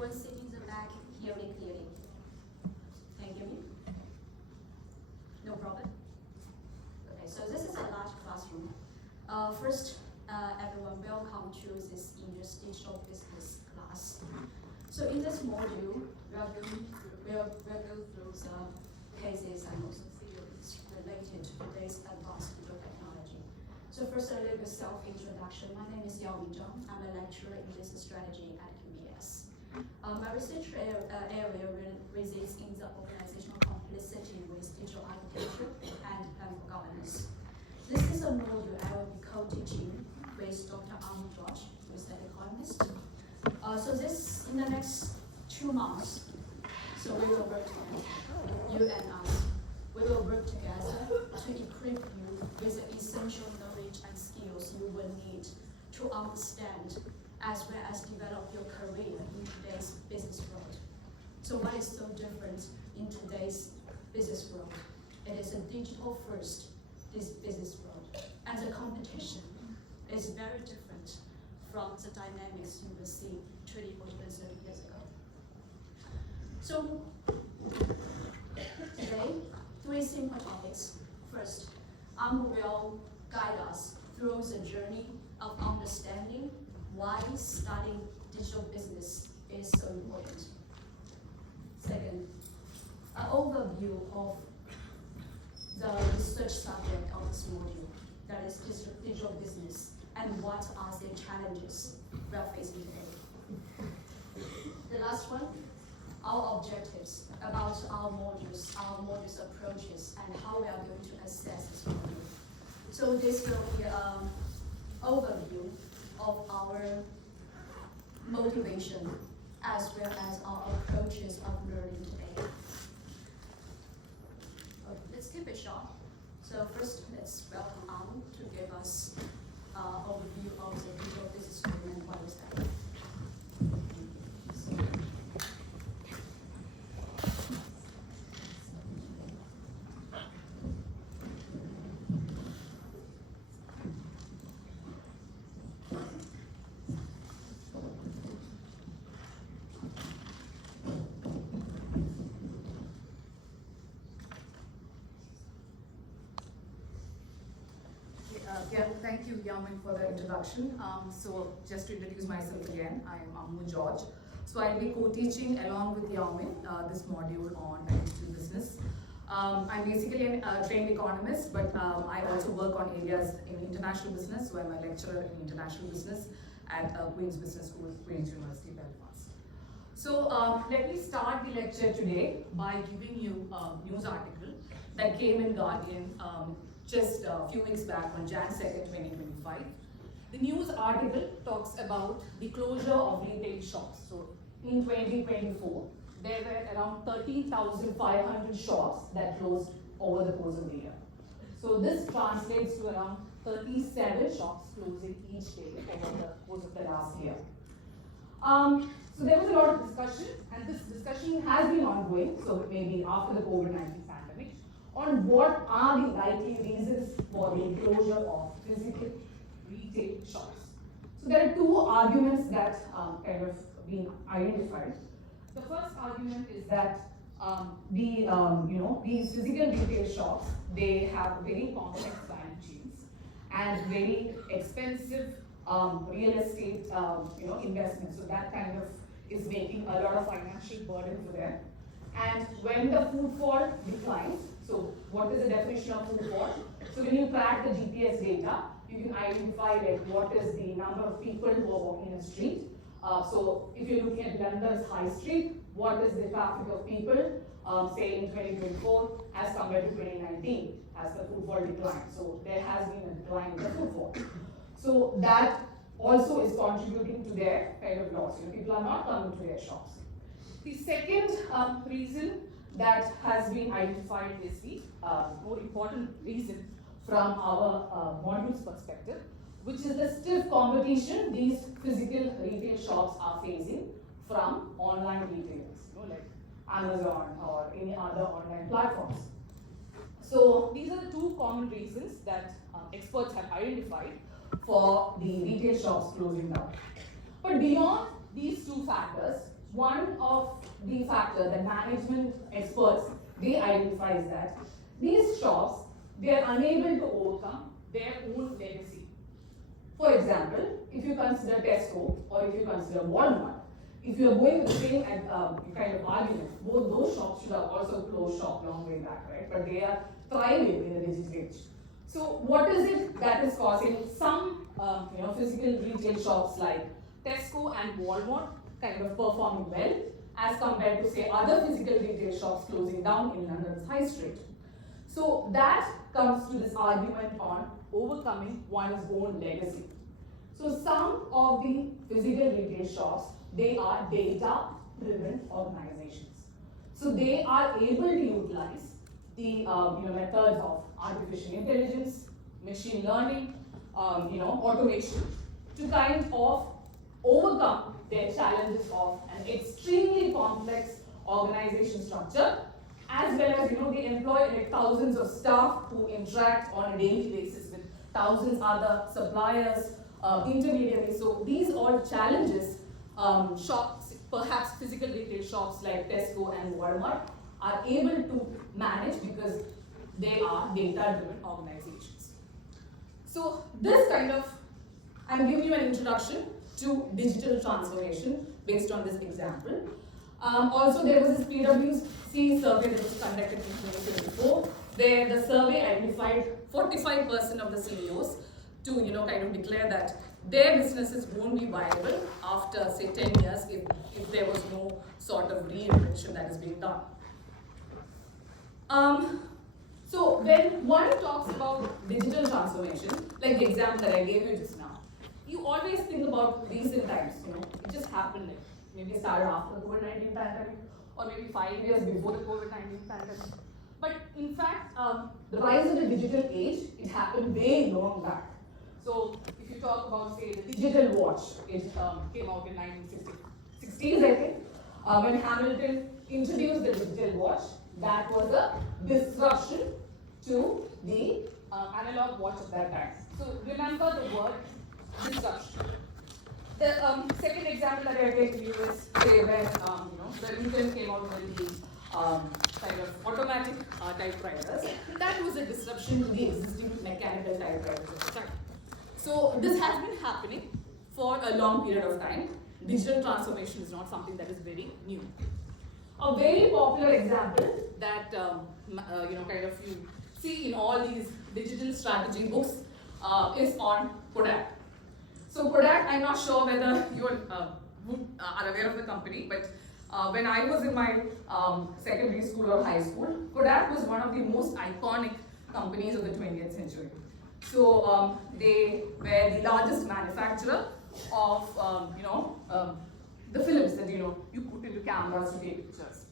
everyone sitting in the back hear me clearly? Can you hear me? No problem? Okay, so this is a large classroom. First, everyone, welcome to this English digital business class. So in this module, we'll go through some cases and also theories related to today's advanced digital technology. So first, a little bit self-introduction. My name is Yao Minzhang. I'm a lecturer in business strategy at QBS. My research area resides in the organizational complexity with digital architecture and platform governance. This is a module I will be co-teaching with Dr. George, who is an economist. So this, in the next 2 months, so we will work together, you and us. We will work together to equip you with the essential knowledge and skills you will need to understand as well as develop your career in today's business world. So what is so different in today's business world? It is a digital first business world. And the competition is very different from the dynamics you will see 20, 40, and 30 years ago. So today, 3 simple topics. First, will guide us through the journey of understanding why studying digital business is so important. Second, an overview of the research subject of this module, that is digital business, and what are the challenges we are facing today. The last one, our objectives about our modules approaches, and how we are going to assess this module. So this will be an overview of our motivation as well as our approaches of learning today. Okay, let's keep it short. So first, let's welcome Amu to give us an overview of the digital business room and what is that. Thank you, Yamin, for the introduction. So just to introduce myself again, I am Amu George. So I'll be co-teaching along with Yamin this module on digital business. I'm basically a trained economist, but I also work on areas in international business. So I'm a lecturer in international business at Queen's Business School, Queen's University, Belfast. So let me start the lecture today by giving you a news article that came in Guardian just a few weeks back on Jan 2nd, 2025. The news article talks about the closure of retail shops. So in 2024, there were around 13,500 shops that closed over the course of the year. So this translates to around 37 shops closing each day over the course of the last year. So there was a lot of discussion, and this discussion has been ongoing, so maybe after the COVID-19 pandemic, on what are the likely reasons for the closure of physical retail shops. So there are 2 arguments that kind of been identified. The first argument is that these physical retail shops, they have very complex value chains and very expensive real estate investments. So that kind of is making a lot of financial burden for them. And when the footfall declines, so what is the definition of footfall? So when you track the GPS data, you can identify like what is the number of people who are walking in the street. So if you're looking at London's High Street, what is the traffic of people, say in 2024 as compared to 2019 as the footfall decline. So there has been a decline in the footfall. So that also is contributing to their kind of loss. People are not coming to their shops. The second reason that has been identified is the more important reason from our module's perspective, which is the stiff competition these physical retail shops are facing from online retailers, like Amazon or any other online platforms. So these are the 2 common reasons that experts have identified for the retail shops closing down. But beyond these 2 factors, one of the factors that management experts, they identify is that these shops, they are unable to overcome their own legacy. For example, if you consider Tesco or if you consider Walmart, if you are going with the same kind of argument, both those shops should have also closed shop long way back, right? But they are thriving in the digital age. So what is it that is causing some physical retail shops like Tesco and Walmart kind of performing well as compared to say other physical retail shops closing down in London's high street? So that comes to this argument on overcoming one's own legacy. So some of the physical retail shops, they are data-driven organizations. So they are able to utilize the methods of artificial intelligence, machine learning, automation to kind of overcome their challenges of an extremely complex organization structure, as well as they employ like thousands of staff who interact on a daily basis with thousands other suppliers, intermediaries. So these all challenges shops, perhaps physical retail shops like Tesco and Walmart, are able to manage because they are data-driven organizations. So this kind of, I'm giving you an introduction to digital transformation based on this example. Also, there was this PwC survey that was conducted in 2024, where the survey identified 45% of the CEOs to kind of declare that their businesses won't be viable after say 10 years if there was no sort of reinvention that is being done. So when one talks about digital transformation, like the example that I gave you just now, you always think about recent times. It just happened like maybe started after the COVID-19 pandemic, or maybe 5 years before the COVID-19 pandemic. But in fact, the rise of the digital age, it happened way long back. So if you talk about, say, the digital watch, it came out in 1960s, I think, when Hamilton introduced the digital watch. That was a disruption to the analog watch of that time. So remember the word disruption. The second example that I take to you is, say, when Remington came out with the kind of automatic typewriters. That was a disruption to the existing mechanical typewriters at the time. So this has been happening for a long period of time. Digital transformation is not something that is very new. A very popular example that kind of you see in all these digital strategy books is on Kodak. So Kodak, I'm not sure whether you are aware of the company, but when I was in my secondary school or high school, Kodak was one of the most iconic companies of the 20th century. So they were the largest manufacturer of the films that you put into cameras to take pictures.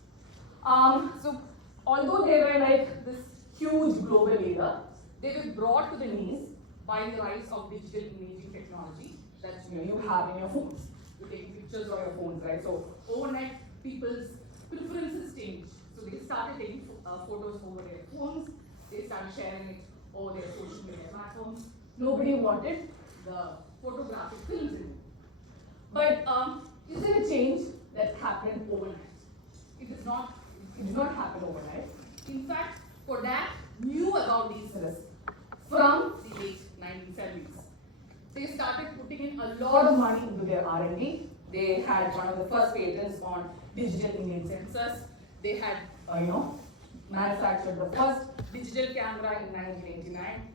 So although they were like this huge global leader, they were brought to the knees by the rise of digital imaging technology that you have in your phones. You're taking pictures on your phones, right? So overnight, people's preferences changed. So they started taking photos over their phones. They started sharing it over their social media platforms. Nobody wanted the photographic films in it. But is there a change that happened overnight? It did not happen overnight. In fact, Kodak knew about these risks from the late 1970s. They started putting in a lot of money into their R&D. They had one of the first patents on digital image sensors. They had, manufactured the first digital camera in 1989.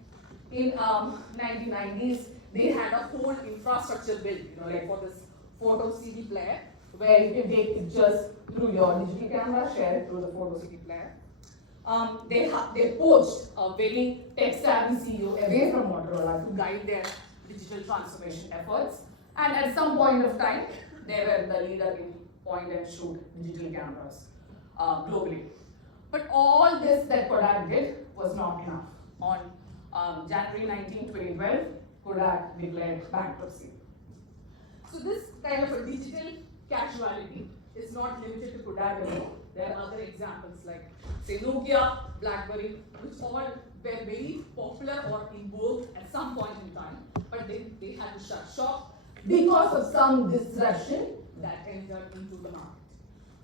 In 1990s, they had a whole infrastructure built, like for this photo CD player, where you can take pictures through your digital camera, share it through the photo CD player. They poached a very tech-savvy CEO away from Motorola to guide their digital transformation efforts. And at some point of time, they were the leader in point-and-shoot digital cameras globally. But all this that Kodak did was not enough. On January 19, 2012, Kodak declared bankruptcy. So this kind of a digital casualty is not limited to Kodak alone. There are other examples like, say, Nokia, BlackBerry, which all were very popular or in vogue at some point in time, but they had to shut shop because of some disruption that entered into the market.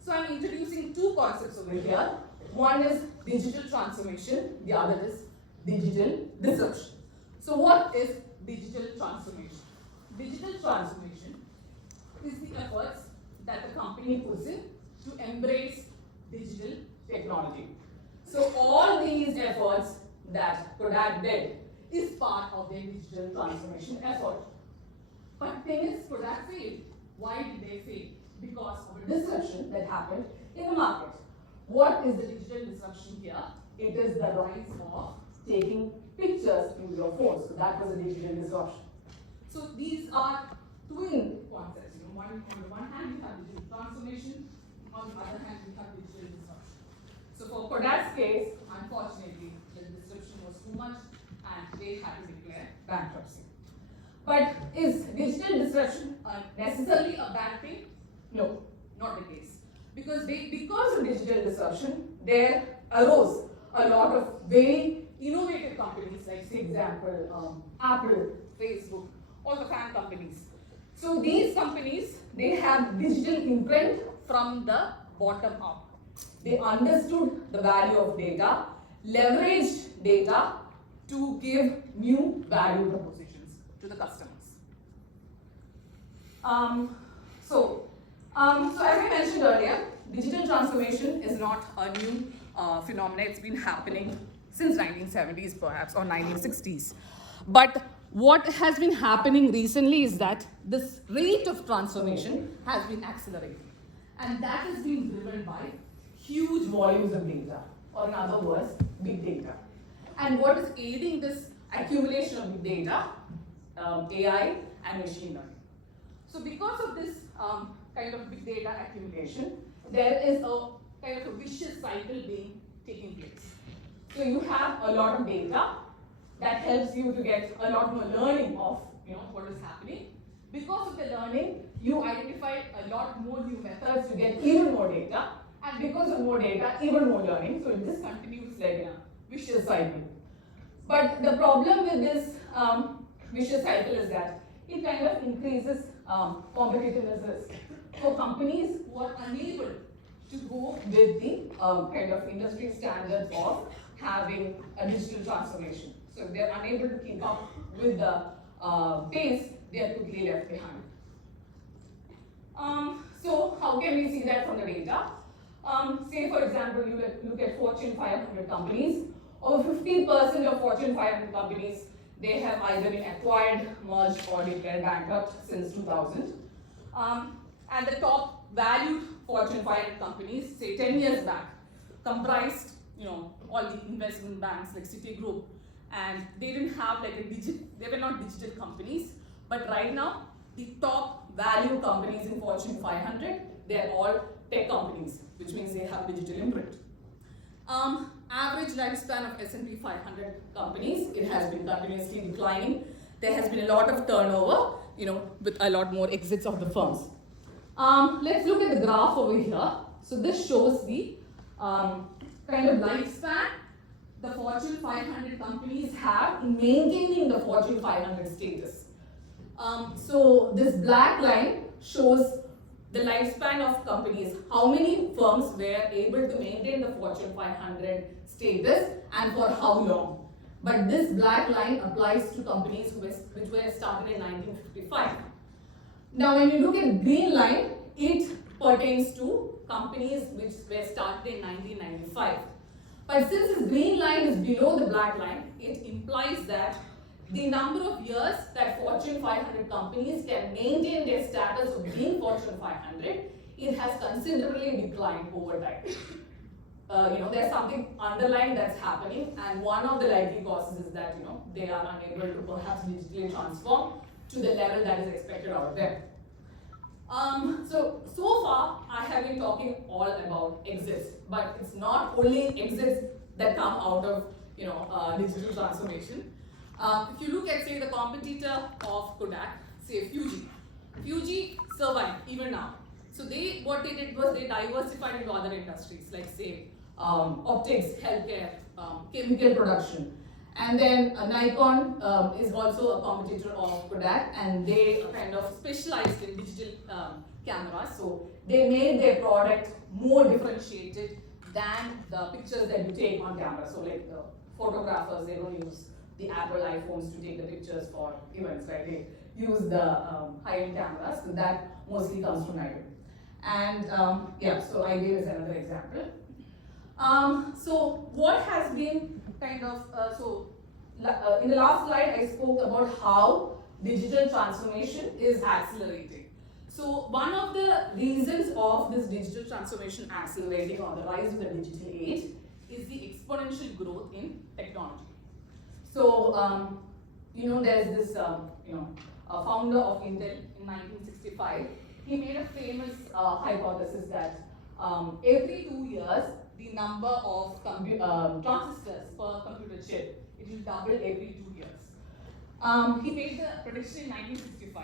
So I'm introducing two concepts over here. One is digital transformation, the other is digital disruption. So what is digital transformation? Digital transformation is the efforts that the company puts in to embrace digital technology. So all these efforts that Kodak did is part of their digital transformation effort. But the thing is, Kodak failed. Why did they fail? Because of a disruption that happened in the market. What is the digital disruption here? It is the rise of taking pictures in your phone. So that was a digital disruption. So these are twin concepts. On the one hand, you have digital transformation. On the other hand, you have digital disruption. So for Kodak's case, unfortunately, the disruption was too much and they had to declare bankruptcy. But is digital disruption necessarily a bad thing? No, not the case. Because of digital disruption, there arose a lot of very innovative companies, like, for example, Apple, Facebook, all the fan companies. So these companies, they have digital imprint from the bottom up. They understood the value of data, leveraged data to give new value propositions to the customers. So as I mentioned earlier, digital transformation is not a new phenomenon. It's been happening since 1970s perhaps, or 1960s. But what has been happening recently is that this rate of transformation has been accelerating. And that has been driven by huge volumes of data, or in other words, big data. And what is aiding this accumulation of big data? AI and machine learning. So because of this kind of big data accumulation, there is a kind of a vicious cycle taking place. So you have a lot of data that helps you to get a lot more learning of what is happening. Because of the learning, you identify a lot more new methods to get even more data, and because of more data, even more learning. So this continues like a vicious cycle. But the problem with this vicious cycle is that it kind of increases competitiveness risk. So companies who are unable to go with the kind of industry standards of having a digital transformation. So if they're unable to keep up with the pace, they are quickly left behind. So how can we see that from the data? Say for example, you look at Fortune 500 companies. Over 50% of Fortune 500 companies, they have either been acquired, merged, or declared bankrupt since 2000. And the top valued Fortune 500 companies, say 10 years back, comprised all the investment banks like Citigroup, and they didn't have like they were not digital companies. But right now, the top value companies in Fortune 500, they are all tech companies, which means they have digital imprint. Average lifespan of S&P 500 companies, it has been continuously declining. There has been a lot of turnover, with a lot more exits of the firms. Let's look at the graph over here. So this shows the kind of lifespan the Fortune 500 companies have in maintaining the Fortune 500 status. So this black line shows the lifespan of companies, how many firms were able to maintain the Fortune 500 status and for how long. But this black line applies to companies which were started in 1955. Now when you look at green line, it pertains to companies which were started in 1995. But since this green line is below the black line, it implies that the number of years that Fortune 500 companies can maintain their status of being Fortune 500, it has considerably declined over time. There's something underlying that's happening, and one of the likely causes is that they are unable to perhaps digitally transform to the level that is expected out of them. So far I have been talking all about exits, but it's not only exits that come out of digital transformation. If you look at, say, the competitor of Kodak, say Fuji survived even now. So what they did was they diversified into other industries, like say optics, healthcare, chemical production. And then Nikon is also a competitor of Kodak, and they kind of specialized in digital cameras. So they made their product more differentiated than the pictures that you take on camera. So like the photographers, they don't use the Apple iPhones to take the pictures for events, right? They use the high-end cameras. So that mostly comes from Nikon. And yeah, so I gave as another example. So what has been kind of, in the last slide I spoke about how digital transformation is accelerating. So one of the reasons of this digital transformation accelerating or the rise of the digital age is the exponential growth in technology. So there's this founder of Intel in 1965. He made a famous hypothesis that every 2 years the number of transistors per computer chip, it will double every 2 years. He made the prediction in 1965.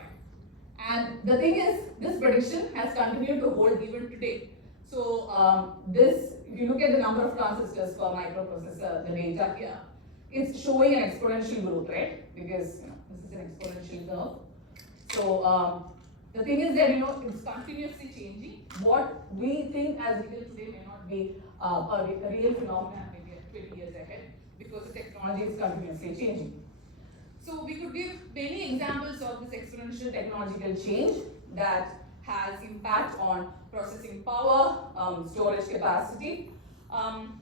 And the thing is, this prediction has continued to hold even today. So if you look at the number of transistors per microprocessor, the data here, it's showing an exponential growth, right? Because this is an exponential curve. So the thing is that it's continuously changing. What we think as real today may not be a real phenomenon maybe 20 years ahead, because the technology is continuously changing. So we could give many examples of this exponential technological change that has impact on processing power, storage capacity. On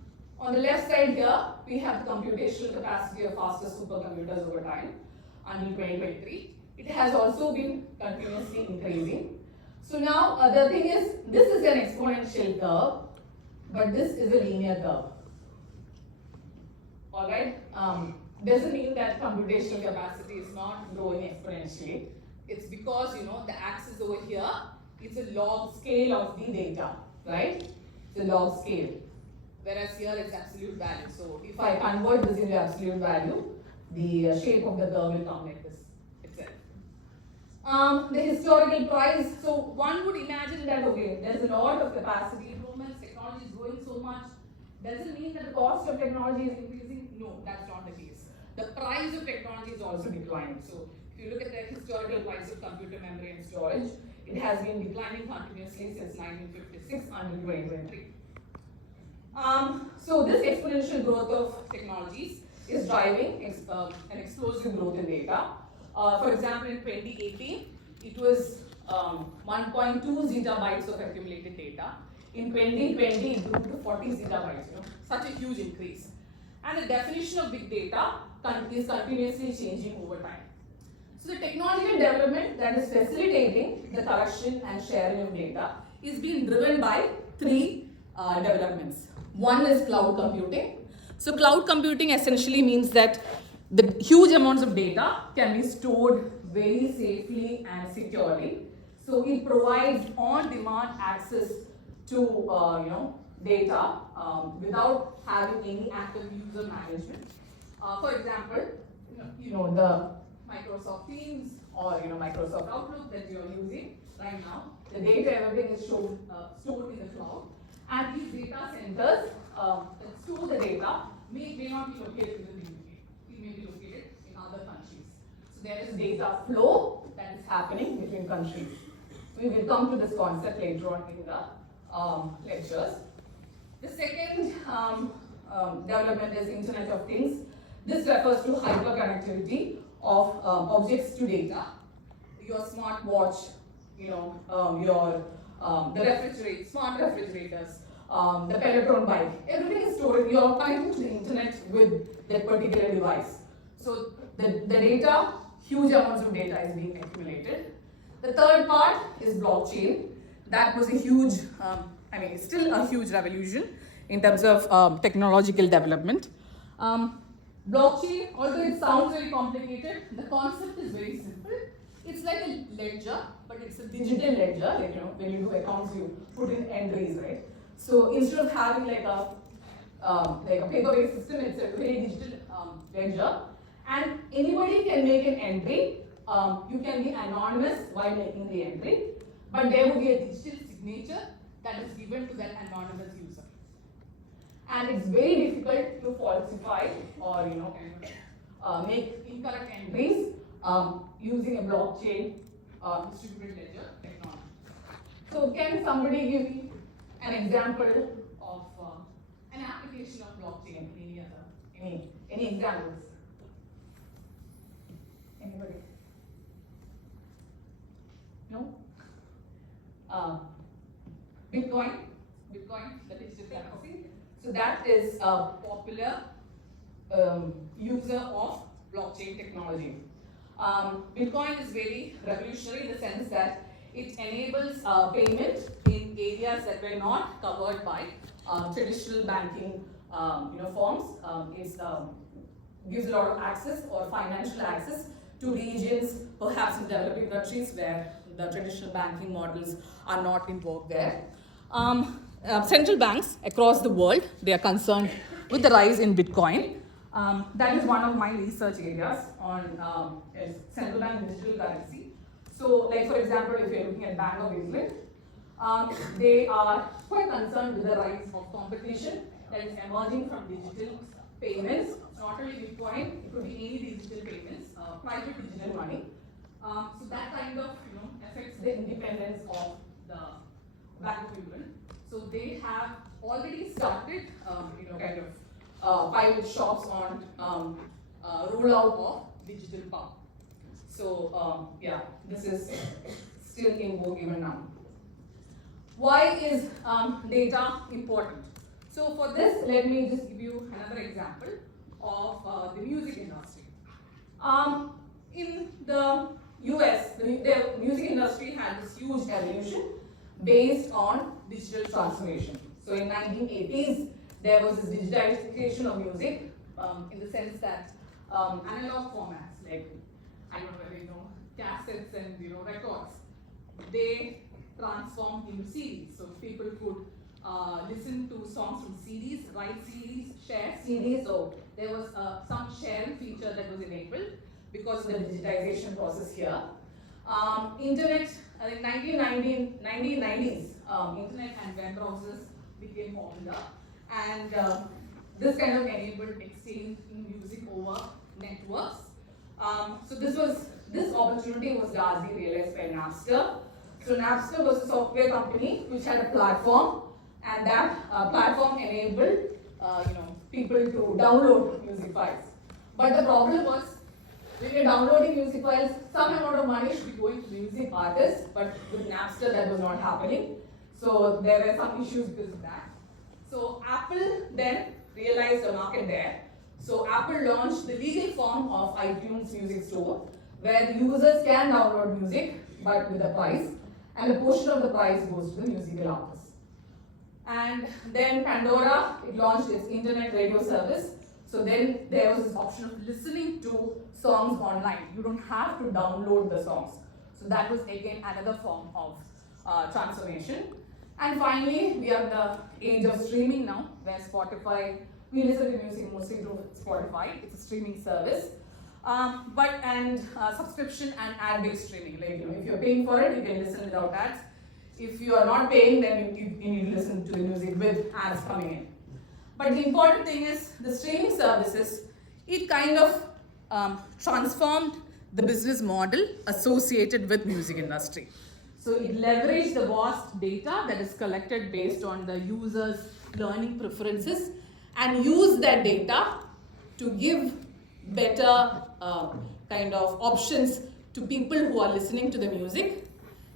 the left side here, we have the computational capacity of faster supercomputers over time until 2023. It has also been continuously increasing. So now the thing is, this is an exponential curve, but this is a linear curve. All right. Doesn't mean that computational capacity is not growing exponentially. It's because the axis over here is a log scale of the data, right? It's a log scale. Whereas here it's absolute value. So if I convert this into absolute value, the shape of the curve will come like this itself. The historical price. So one would imagine that okay, there's a lot of capacity improvements, technology is growing so much. Doesn't mean that the cost of technology is increasing. No, that's not the case. The price of technology is also declining. So if you look at the historical price of computer memory and storage, it has been declining continuously since 1956 until 2023. So this exponential growth of technologies is driving an explosive growth in data. For example, in 2018, it was 1.2 zettabytes of accumulated data. In 2020, it grew to 40 zettabytes. Such a huge increase. And the definition of big data is continuously changing over time. So the technological development that is facilitating the collection and sharing of data is being driven by three developments. One is cloud computing. So cloud computing essentially means that the huge amounts of data can be stored very safely and securely. So it provides on-demand access to data without having any active user management. For example, the Microsoft Teams or Microsoft Outlook that you are using right now, the data, everything is stored in the cloud. And these data centers that store the data may not be located within the UK. It may be located in other countries. So there is data flow that is happening between countries. We will come to this concept later on in the lectures. The second development is Internet of Things. This refers to hyperconnectivity of objects to data. Your smartwatch, the refrigerator, smart refrigerators, the Peloton bike, everything is stored. You are connected to the internet with that particular device. So the data, huge amounts of data is being accumulated. The third part is blockchain. That was a huge, it's still a huge revolution in terms of technological development. Blockchain, although it sounds very complicated, the concept is very simple. It's like a ledger, but it's a digital ledger. Like, when you do accounts, you put in entries, right? So instead of having like a paper-based system, it's a very digital ledger, and anybody can make an entry. You can be anonymous while making the entry, but there would be a digital signature that is given to that anonymous user. And it's very difficult to falsify or make incorrect entries using a blockchain distributed ledger technology. So can somebody give me an example of an application of blockchain in any examples? Anybody? No? Bitcoin, the digital currency. So that is a popular user of blockchain technology. Bitcoin is very revolutionary in the sense that it enables payment in areas that were not covered by traditional banking forms. It gives a lot of access or financial access to regions, perhaps in developing countries where the traditional banking models are not in vogue there. Central banks across the world, they are concerned with the rise in Bitcoin. That is one of my research areas on central bank digital currency. So, like for example, if you're looking at Bank of England, they are quite concerned with the rise of competition that is emerging from digital payments. Not only Bitcoin, it could be any digital payments, private digital money. So that kind of affects the independence of the Bank of England. So they have already started kind of pilot shops on rollout of digital power. So yeah, this is still in vogue even now. Why is data important? So for this, let me just give you another example of the music industry. In the US, the music industry had this huge evolution based on digital transformation. So in 1980s, there was this digitization of music in the sense that analog formats like, I don't know whether you know, cassettes and records, they transformed into CDs. So people could listen to songs from CDs, write CDs, share CDs. So there was some sharing feature that was enabled because of the digitization process here. Internet, in 1990s, internet and web browsers became popular, and this kind of enabled exchange in music over networks. So this opportunity was largely realized by Napster. So Napster was a software company which had a platform, and that platform enabled people to download music files. But the problem was, when you're downloading music files, some amount of money should be going to music artists, but with Napster that was not happening. So there were some issues because of that. So Apple then realized the market there. So Apple launched the legal form of iTunes Music Store, where the users can download music, but with a price, and a portion of the price goes to the musical artists. And then Pandora, it launched its internet radio service. So then there was this option of listening to songs online. You don't have to download the songs. So that was again another form of transformation. And finally, we are in the age of streaming now, where Spotify, we listen to music mostly through Spotify. It's a streaming service. Subscription and ad-based streaming. Like, if you're paying for it, you can listen without ads. If you are not paying, then you need to listen to the music with ads coming in. But the important thing is the streaming services, it kind of transformed the business model associated with music industry. So it leveraged the vast data that is collected based on the user's learning preferences and used that data to give better kind of options to people who are listening to the music.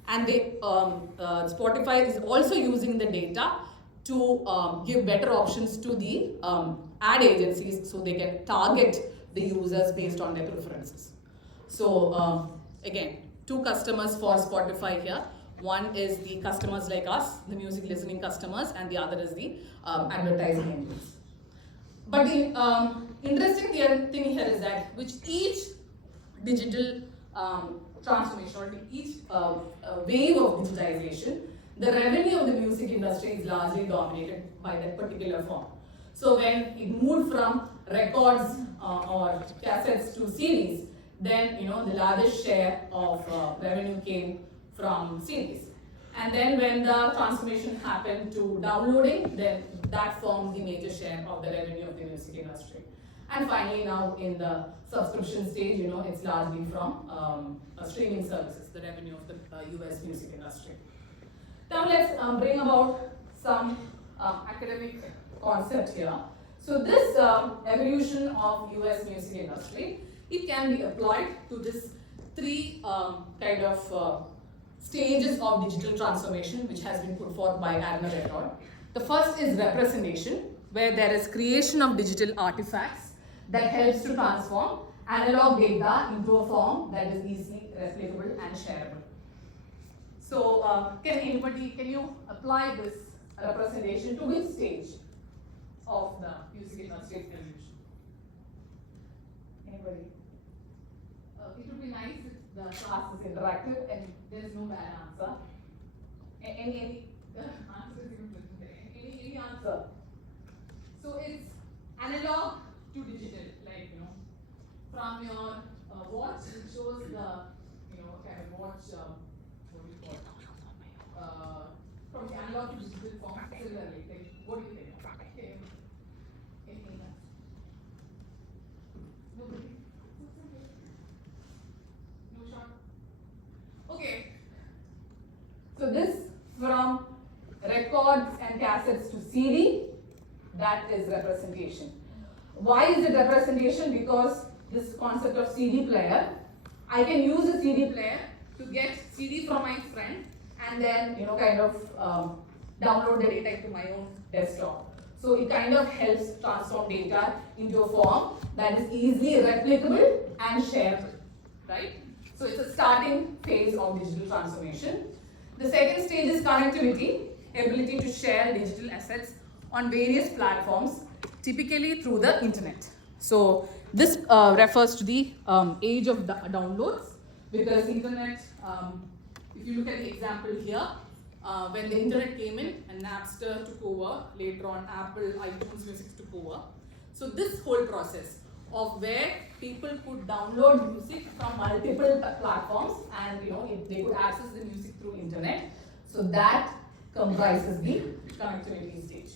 And Spotify is also using the data to give better options to the ad agencies so they can target the users based on their preferences. So again, two customers for Spotify here. One is the customers like us, the music listening customers, and the other is the advertising engines. But the interesting thing here is that with each digital transformation or each wave of digitization, the revenue of the music industry is largely dominated by that particular form. So when it moved from records or cassettes to CDs, then the largest share of revenue came from CDs. And then when the transformation happened to downloading, then that formed the major share of the revenue of the music industry. And finally now in the subscription stage, it's largely from streaming services, the revenue of the US music industry. Now let's bring about some academic concept here. So this evolution of US music industry, it can be applied to this three kind of stages of digital transformation which has been put forth by Adner et al. The first is representation, where there is creation of digital artifacts that helps to transform analog data into a form that is easily replicable and shareable. So can you apply this representation to which stage of the music industry evolution? Anybody? It would be nice if the class is interactive and there is no bad answer. Any answer is even written there. Any answer? So it's analog to digital, like from your watch, it shows the kind of watch. What do you call it? From the analog to digital form, similarly. Like, what do you think? Anything else? Nobody? No shot? Okay. So this from records and cassettes to CD, that is representation. Why is it representation? Because this concept of CD player, I can use a CD player to get CD from my friend and then kind of download the data into my own desktop. So it kind of helps transform data into a form that is easily replicable and shareable, right? So it's a starting phase of digital transformation. The second stage is connectivity, ability to share digital assets on various platforms, typically through the internet. So this refers to the age of the downloads, because internet, if you look at the example here, when the internet came in and Napster took over, later on Apple, iTunes Music took over. So this whole process of where people could download music from multiple platforms and they could access the music through internet. So that comprises the connectivity stage.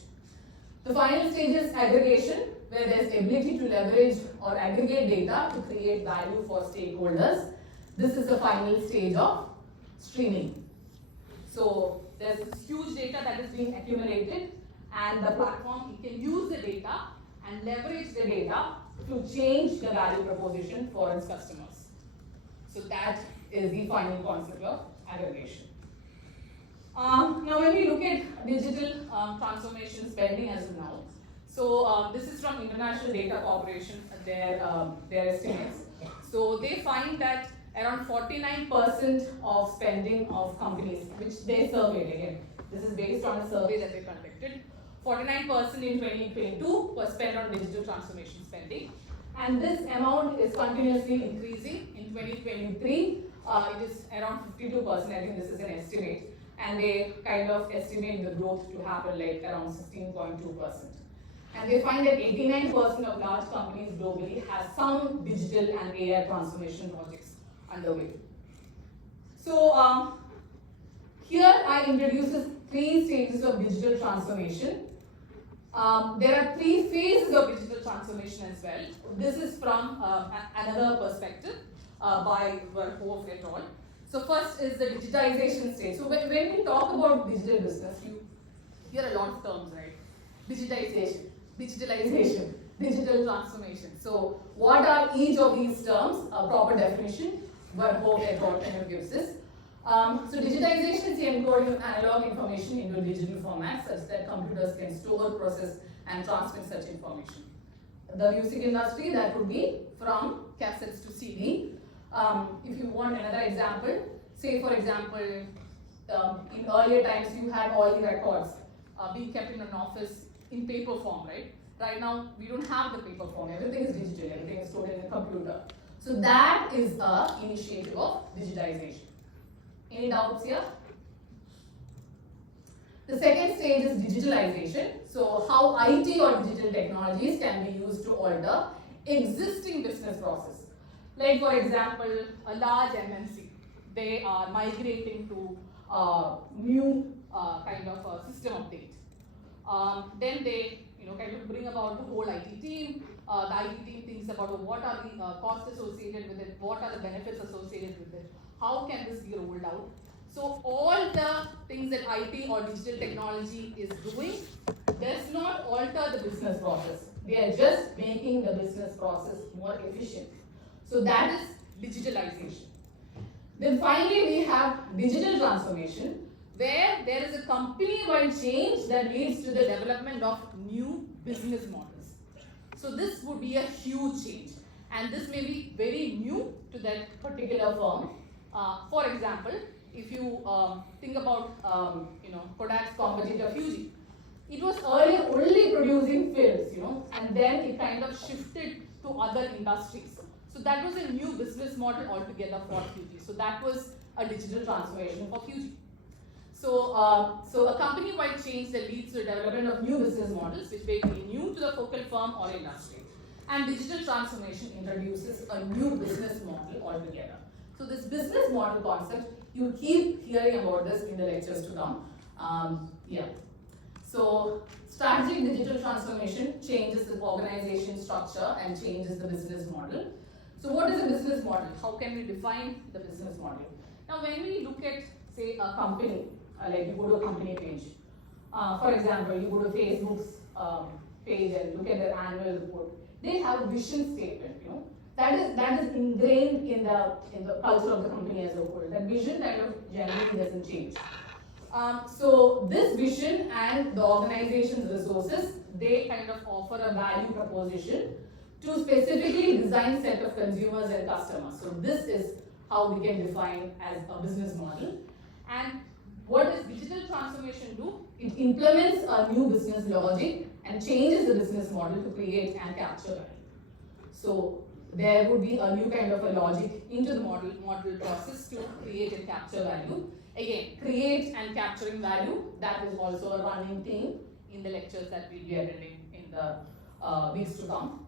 The final stage is aggregation, where there is ability to leverage or aggregate data to create value for stakeholders. This is the final stage of streaming. So there's this huge data that is being accumulated, and the platform can use the data and leverage the data to change the value proposition for its customers. So that is the final concept of aggregation. Now when we look at digital transformation spending as of now, so this is from International Data Corporation, their estimates. So they find that around 49% of spending of companies, which they surveyed, again, this is based on a survey that they conducted, 49% in 2022 was spent on digital transformation spending. And this amount is continuously increasing. In 2023, it is around 52%, I think this is an estimate. And they kind of estimate the growth to happen like around 16.2%. And they find that 89% of large companies globally have some digital and AI transformation projects underway. So here I introduce 3 stages of digital transformation. There are 3 phases of digital transformation as well. This is from another perspective by Verhoeven et al. So first is the digitization stage. So when we talk about digital business, you hear a lot of terms, right? Digitization, digitalization, digital transformation. So what are each of these terms? A proper definition, Verhoeven et al. Kind of gives this. So digitization is the encoding of analog information into a digital format such that computers can store, process, and transmit such information. The music industry, that would be from cassettes to CD. If you want another example, say for example, in earlier times you had all the records being kept in an office in paper form, right? Right now we don't have the paper form, everything is digital, everything is stored in a computer. So that is an initiative of digitization. Any doubts here? The second stage is digitalization. So how IT or digital technologies can be used to alter existing business process. Like for example, a large MNC, they are migrating to a new kind of a system update. Then they kind of bring about the whole IT team. The IT team thinks about what are the costs associated with it, what are the benefits associated with it, how can this be rolled out. So all the things that IT or digital technology is doing does not alter the business process. They are just making the business process more efficient. So that is digitalization. Then finally we have digital transformation, where there is a company-wide change that leads to the development of new business models. So this would be a huge change, and this may be very new to that particular firm. For example, if you think about Kodak's competitor Fuji, it was earlier only producing films, and then it kind of shifted to other industries. So that was a new business model altogether for Fuji. So that was a digital transformation for Fuji. So a company-wide change that leads to the development of new business models, which may be new to the focal firm or industry. And digital transformation introduces a new business model altogether. So this business model concept, you keep hearing about this in the lectures to come. So strategic digital transformation changes the organization structure and changes the business model. So what is a business model? How can we define the business model? Now when we look at, say, a company, like you go to a company page. For example, you go to Facebook's page and look at their annual report. They have a vision statement, that is ingrained in the culture of the company as a whole. That vision kind of generally doesn't change. So this vision and the organization's resources, they kind of offer a value proposition to specifically design set of consumers and customers. So this is how we can define as a business model. And what does digital transformation do? It implements a new business logic and changes the business model to create and capture value. So there would be a new kind of a logic into the model process to create and capture value. Again, create and capturing value, that is also a running theme in the lectures that we'll be attending in the weeks to come.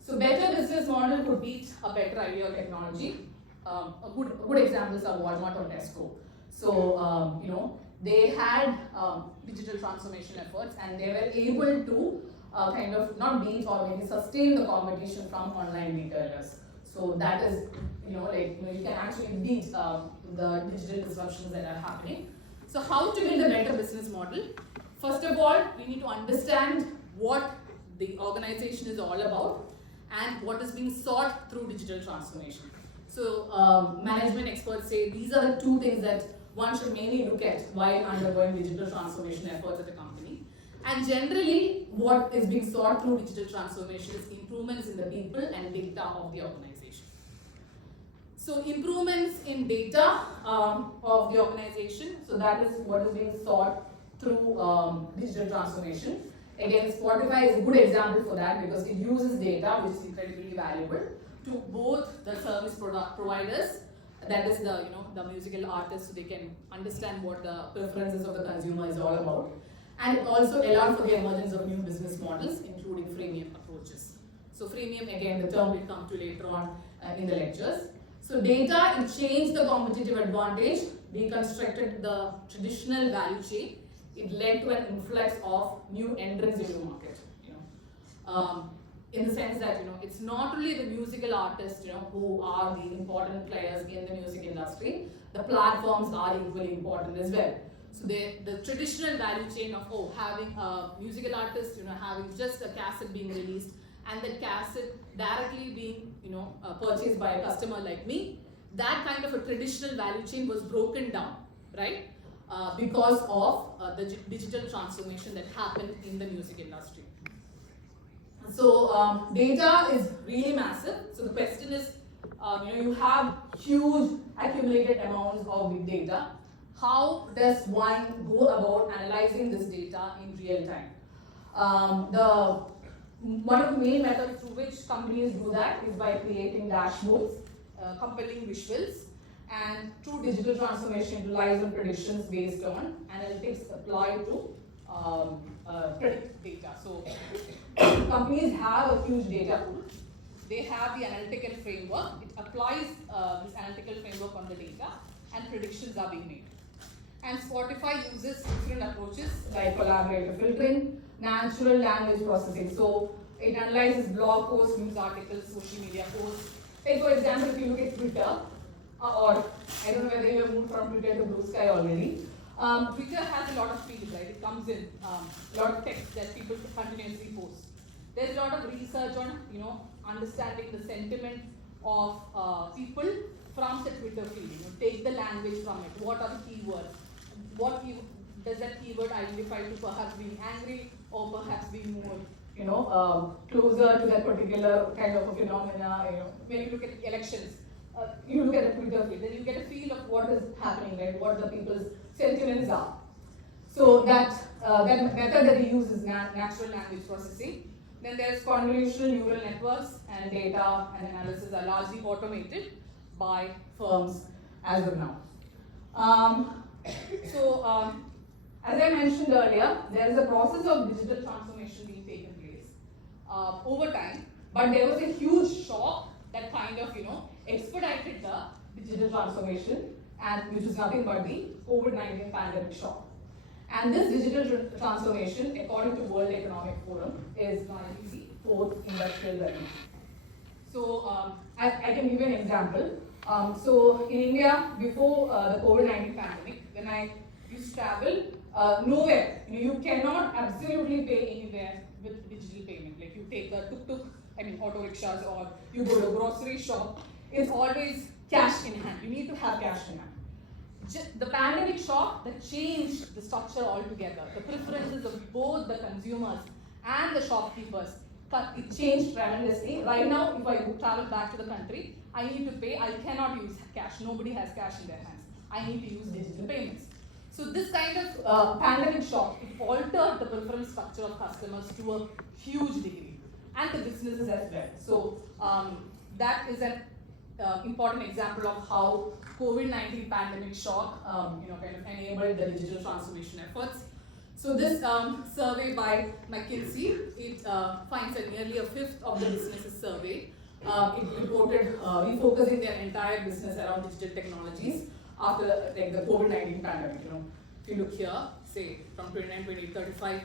So better business model could beat a better idea or technology. Good examples are Walmart or Tesco. So, they had digital transformation efforts, and they were able to kind of not beat or maybe sustain the competition from online retailers. So that is, you can actually beat the digital disruptions that are happening. So how to build a better business model? First of all, we need to understand what the organization is all about and what is being sought through digital transformation. So management experts say these are the two things that one should mainly look at while undergoing digital transformation efforts at a company. And generally, what is being sought through digital transformation is improvements in the people and data of the organization. So improvements in data of the organization, so that is what is being sought through digital transformation. Again, Spotify is a good example for that because it uses data, which is incredibly valuable, to both the service providers, that is the musical artists, so they can understand what the preferences of the consumer is all about. And it also allowed for the emergence of new business models, including freemium approaches. So freemium, again, the term we'll come to later on in the lectures. So data, it changed the competitive advantage, deconstructed the traditional value chain. It led to an influx of new entrants into the market. In the sense that it's not only the musical artists who are the important players in the music industry. The platforms are equally important as well. So the traditional value chain of having a musical artist having just a cassette being released and that cassette directly being purchased by a customer like me, that kind of a traditional value chain was broken down, right? Because of the digital transformation that happened in the music industry. So data is really massive. So the question is, you have huge accumulated amounts of big data. How does one go about analyzing this data in real time? One of the main methods through which companies do that is by creating dashboards, compelling visuals, and through digital transformation relies on predictions based on analytics applied to predict data. So companies have a huge data pool. They have the analytical framework. It applies this analytical framework on the data and predictions are being made. And Spotify uses different approaches like collaborative filtering, natural language processing. So it analyzes blog posts, news articles, social media posts. Like for example, if you look at Twitter, or I don't know whether you have moved from Twitter to Blue Sky already. Twitter has a lot of feeds, right? It comes in a lot of text that people continuously post. There's a lot of research on, understanding the sentiment of people from the Twitter feed. Take the language from it. What are the keywords? What does that keyword identify to perhaps being angry or perhaps being more, closer to that particular kind of a phenomena? When you look at elections, you look at a Twitter feed, then you get a feel of what is happening, right? What the people's sentiments are. So that method that we use is natural language processing. Then there's convolutional neural networks, and data and analysis are largely automated by firms as of now. As I mentioned earlier, there is a process of digital transformation being taken place over time, but there was a huge shock that kind of, expedited the digital transformation, and which is nothing but the COVID-19 pandemic shock. And this digital transformation, according to World Economic Forum, is driving the fourth industrial revolution. So I can give you an example. So in India, before the COVID-19 pandemic, when I used to travel, nowhere, you cannot absolutely pay anywhere with digital payment. Like you take a tuk-tuk, auto rickshaws, or you go to a grocery shop, it's always cash in hand. You need to have cash in hand. The pandemic shock that changed the structure altogether. The preferences of both the consumers and the shopkeepers, it changed tremendously. Right now, if I travel back to the country, I need to pay. I cannot use cash. Nobody has cash in their hands. I need to use digital payments. So this kind of pandemic shock, it altered the preference structure of customers to a huge degree, and the businesses as well. So that is an important example of how COVID-19 pandemic shock, kind of enabled the digital transformation efforts. So this survey by McKinsey, it finds that nearly a fifth of the businesses surveyed, it reported refocusing their entire business around digital technologies after the COVID-19 pandemic. If you look here, say from 29, 28, 35,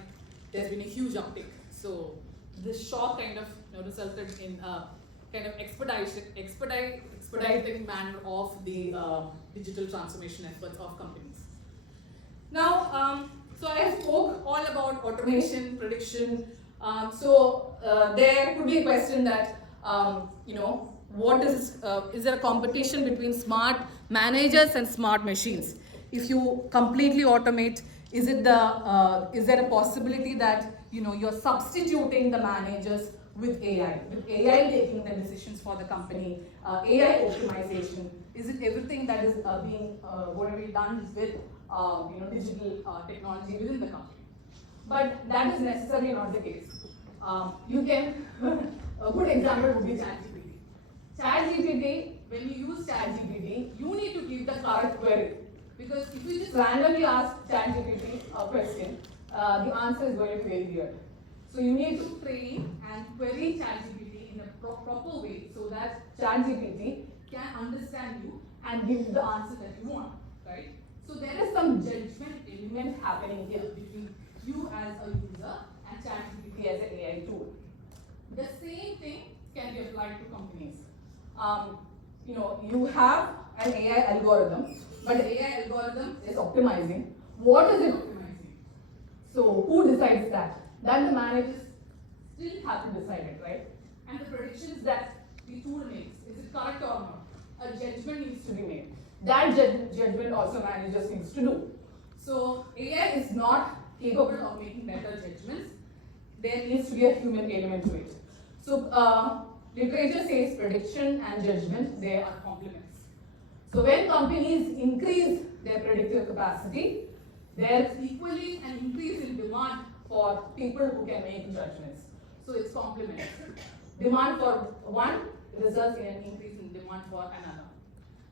there's been a huge uptick. So this shock kind of resulted in kind of expediting manner of the digital transformation efforts of companies. Now, so I spoke all about automation, prediction. There could be a question that, what is there a competition between smart managers and smart machines? If you completely automate, is there a possibility that you're substituting the managers with AI taking the decisions for the company, AI optimization? Is it everything that is being going to be done with digital technology within the company? But that is necessarily not the case. You can a good example would be ChatGPT. ChatGPT, when you use ChatGPT, you need to give the correct query, because if you just randomly ask ChatGPT a question, the answer is going to be very weird. So you need to train and query ChatGPT in a proper way so that ChatGPT can understand you and give the answer that you want, right? So there is some judgment element happening here between you as a user and ChatGPT as an AI tool. The same thing can be applied to companies. You have an AI algorithm, but the AI algorithm is optimizing. What is it optimizing? So who decides that? That the managers still have to decide it, right? And the predictions that the tool makes, is it correct or not? A judgment needs to be made. That judgment also managers needs to do. So AI is not capable of making better judgments. There needs to be a human element to it. So literature says prediction and judgment, they are complements. So when companies increase their predictive capacity, there is equally an increase in demand for people who can make judgments. So it's complementary. Demand for one results in an increase in demand for another.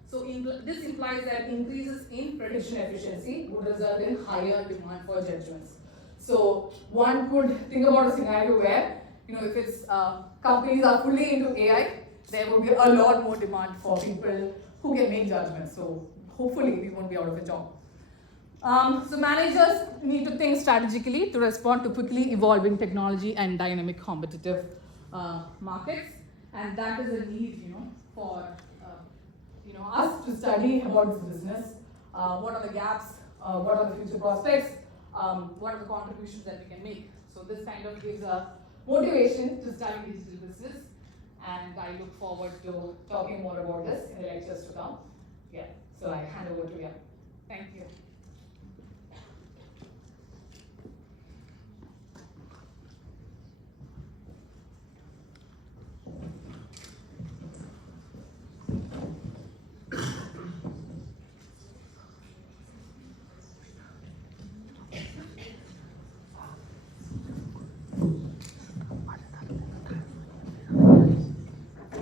So this implies that increases in prediction efficiency would result in higher demand for judgments. So one could think about a scenario where, if it's companies are fully into AI, there will be a lot more demand for people who can make judgments. So hopefully we won't be out of a job. So managers need to think strategically to respond to quickly evolving technology and dynamic competitive markets, and that is a need, for us to study about this business. What are the gaps? What are the future prospects? What are the contributions that we can make? So this kind of gives a motivation to study digital business, and I look forward to talking more about this in the lectures to come. Yeah, so I hand over to you. Thank you.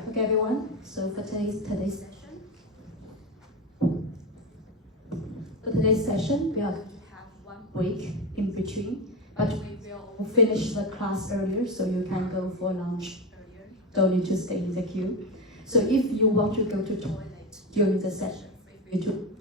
Okay, everyone. So for today's session, we are going to have 1 break in between, but we will finish the class earlier, so you can go for lunch earlier. Don't need to stay in the queue. So if you want to go to toilet during the session, feel free to